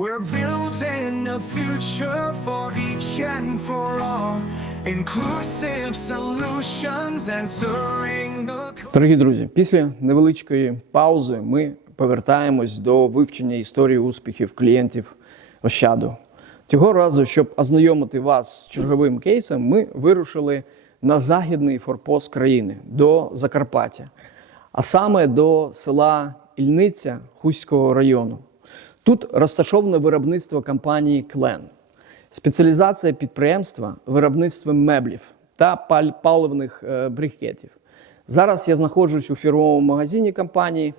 We're building a future for each and for all. Inclusive solutions answering the Дорогі друзі, після невеличкої паузи ми повертаємось до вивчення історії успіхів клієнтів Ощаду. Цього разу, щоб ознайомити вас з черговим кейсом, ми вирушили на західний форпост країни до Закарпаття, а саме до села Ільниця Хуського району. Тут розташоване виробництво компанії Клен. Спеціалізація підприємства виробництво меблів та паливних е, брикетів. Зараз я знаходжусь у фірмовому магазині компанії,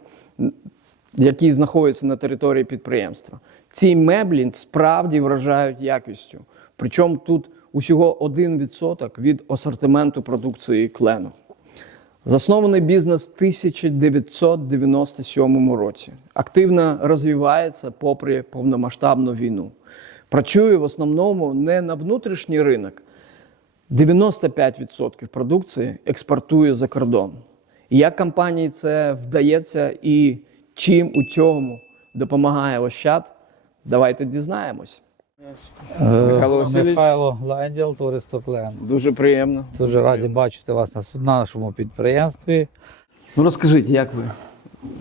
який знаходиться на території підприємства. Ці меблі справді вражають якістю. Причому тут усього 1% від асортименту продукції клену. Заснований бізнес в 1997 році. Активно розвивається попри повномасштабну війну. Працює в основному не на внутрішній ринок. 95% продукції експортує за кордон. Як компанії це вдається і чим у цьому допомагає Ощад, давайте дізнаємось. Михайло Васильович. Михайло Ленділ, Туристоплен. Дуже приємно. Дуже раді бачити вас на нашому підприємстві. Ну розкажіть, як ви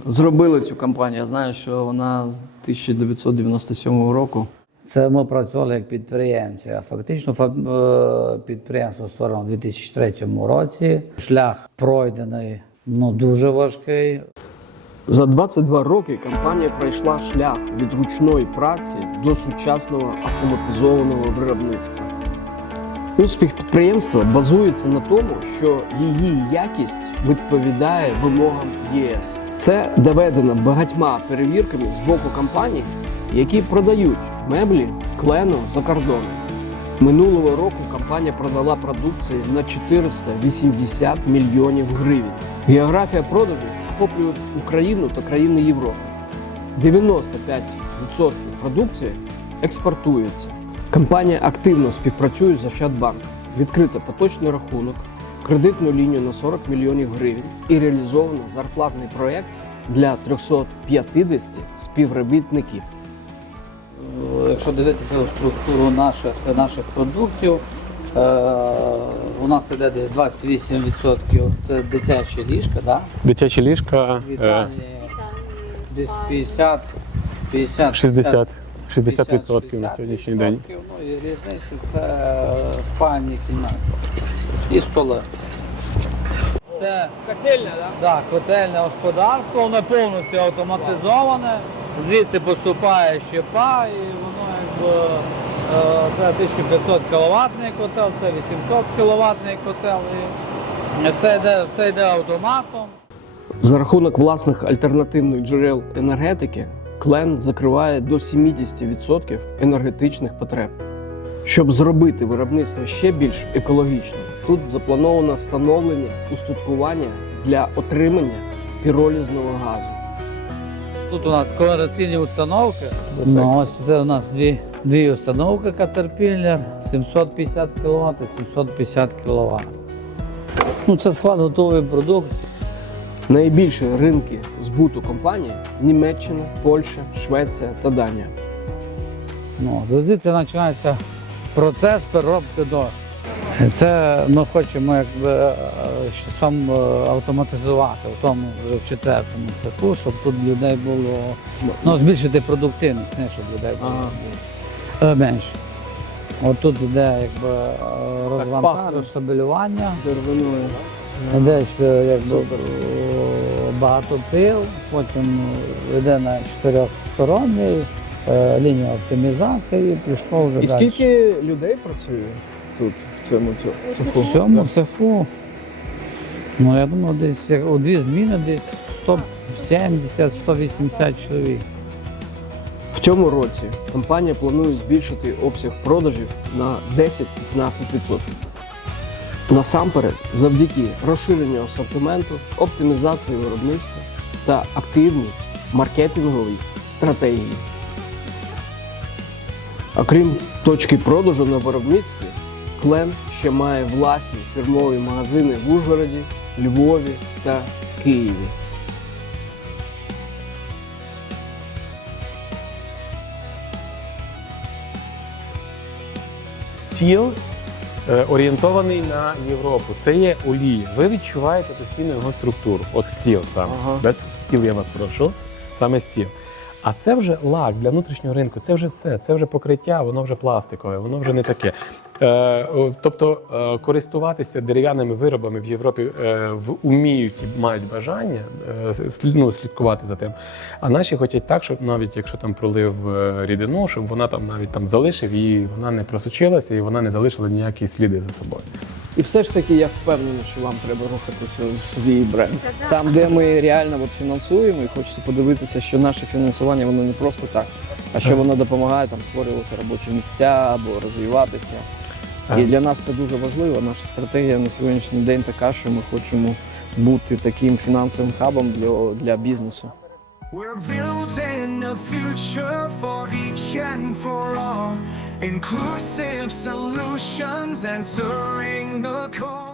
зробили цю компанію? Я знаю, що вона з 1997 року. Це ми працювали як підприємці. А фактично фа- е, підприємство створено у 2003 році. Шлях пройдений ну, дуже важкий. За 22 роки компанія пройшла шлях від ручної праці до сучасного автоматизованого виробництва. Успіх підприємства базується на тому, що її якість відповідає вимогам ЄС. Це доведено багатьма перевірками з боку компаній, які продають меблі клену за кордоном. Минулого року компанія продала продукції на 480 мільйонів гривень. Географія продажу охоплює Україну та країни Європи. 95% продукції експортується. Компанія активно співпрацює з Ощадбанком. Відкрита поточний рахунок, кредитну лінію на 40 мільйонів гривень і реалізовано зарплатний проєкт для 350 співробітників. Якщо дивитися структуру наших, наших продуктів, у нас іде десь 28% це дитячі ліжка, да? Дитячі ліжка е, десь 50, 50 60, 60% 50, на сьогоднішній день. Ну і різниці це е, спальні кімнати і столи. Це Котельня, так? да, котельне господарство, воно повністю автоматизоване. Звідти поступає щепа і воно якби е, це 1500 кВт котел, це 800 кВт котел. І все йде, все йде автоматом. За рахунок власних альтернативних джерел енергетики, клен закриває до 70% енергетичних потреб. Щоб зробити виробництво ще більш екологічним, тут заплановано встановлення устаткування для отримання піролізного газу. Тут у нас колораційні установки. Ну, ось це у нас дві, дві установки Caterpillar, 750 кВт і 750 кВт. Ну, це склад готової продукції. Найбільші ринки збуту компанії Німеччина, Польща, Швеція та Данія. Ну, звідси починається процес переробки дошки. Це ми хочемо якби е, сам е, автоматизувати в тому вже в четвертому цеху, щоб тут людей було ну, збільшити продуктивність, не щоб людей було Ага. е, менше. От тут йде якби розвантаж, пахне. стабілювання, Деревиною. йде якби багато пил, потім йде на чотирьохсторонній лінія оптимізації, пішло вже І далі. скільки людей працює тут, цьому цьому цеху? В цьому цеху. Ну, я думаю, десь як у дві зміни десь 170-180 чоловік. В цьому році компанія планує збільшити обсяг продажів на 10-15%. Насамперед, завдяки розширенню асортименту, оптимізації виробництва та активній маркетинговій стратегії. Окрім точки продажу на виробництві, Клен ще має власні фірмові магазини в Ужгороді, Львові та Києві. Стіл е, орієнтований на Європу. Це є олія. Ви відчуваєте постійно його структуру. От стіл саме. Ага. Без стіл я вас прошу. Саме стіл. А це вже лак для внутрішнього ринку, це вже все, це вже покриття, воно вже пластикове, воно вже не таке. Е, тобто е, користуватися дерев'яними виробами в Європі е, в, уміють і мають бажання ну, слідкувати за тим. А наші хочуть так, щоб навіть якщо там пролив рідину, щоб вона там навіть там залишив і вона не просочилася, і вона не залишила ніякі сліди за собою. І все ж таки я впевнений, що вам треба рухатися в свій бренд. Там, де ми реально от фінансуємо, і хочеться подивитися, що наше фінансування воно не просто так, а що воно допомагає там створювати робочі місця або розвиватися. І для нас це дуже важливо. Наша стратегія на сьогоднішній день така, що ми хочемо бути таким фінансовим хабом для, для бізнесу. We're building a future for each and for all. Inclusive solutions answering the call.